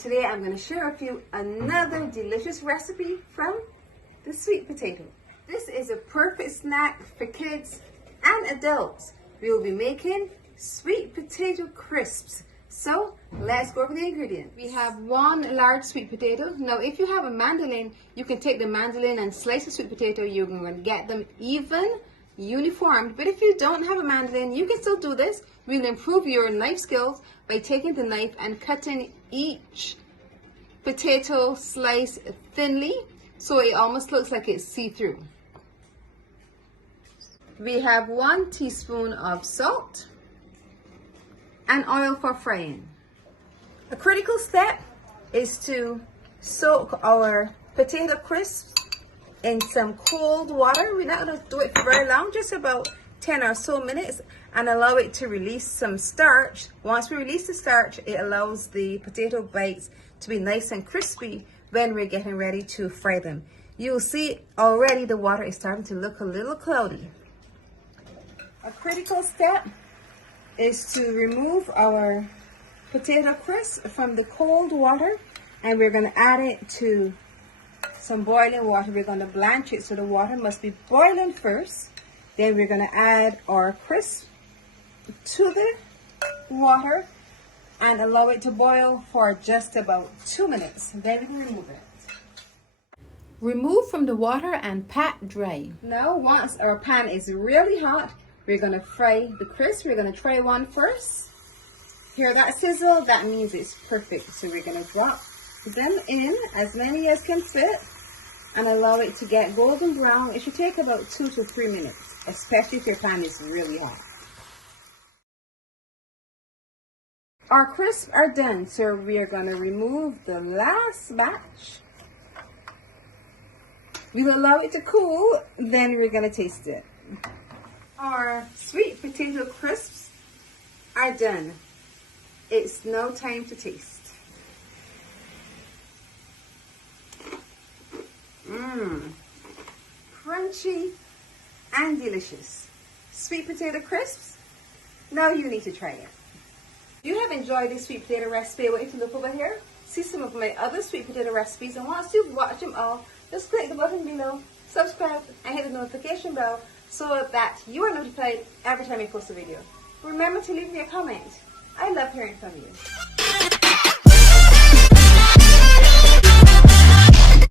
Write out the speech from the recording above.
today I'm going to share with you another delicious recipe from the sweet potato. This is a perfect snack for kids and adults. We will be making sweet potato crisps. So let's go over the ingredients. We have 1 large sweet potato. Now if you have a mandolin, you can take the mandolin and slice the sweet potato. You're going to get them even, uniform. But if you don't have a mandolin, you can still do this. We'll improve your knife skills by taking the knife and cutting each potato slice thinly so it almost looks like it's see-through. We have 1 teaspoon of salt and oil for frying. A critical step is to soak our potato crisps in some cold water. We're not going to do it for very long, just about 10 or so minutes, and allow it to release some starch. Once we release the starch, it allows the potato bites to be nice and crispy when we're getting ready to fry them. You'll see already the water is starting to look a little cloudy. A critical step is to remove our potato crisp from the cold water, and we're going to add it to some boiling water. We're going to blanch it, so the water must be boiling first. Then we're going to add our crisp to the water and allow it to boil for just about 2 minutes. Then we can remove it. Remove from the water and pat dry. Now once our pan is really hot, we're going to fry the crisp. We're going to try one first. Hear that sizzle? That means it's perfect. So we're going to drop them in, as many as can fit, and allow it to get golden brown. It should take about 2 to 3 minutes, especially if your pan is really hot. Our crisps are done, so we are going to remove the last batch. We'll allow it to cool, then we're going to taste it. Our sweet potato crisps are done. It's now time to taste. Crunchy and delicious. Sweet potato crisps. Now you need to try it. If you have enjoyed this sweet potato recipe, I want you to look over here, see some of my other sweet potato recipes, and once you've watched them all, just click the button below, subscribe, and hit the notification bell so that you are notified every time I post a video. Remember to leave me a comment. I love hearing from you.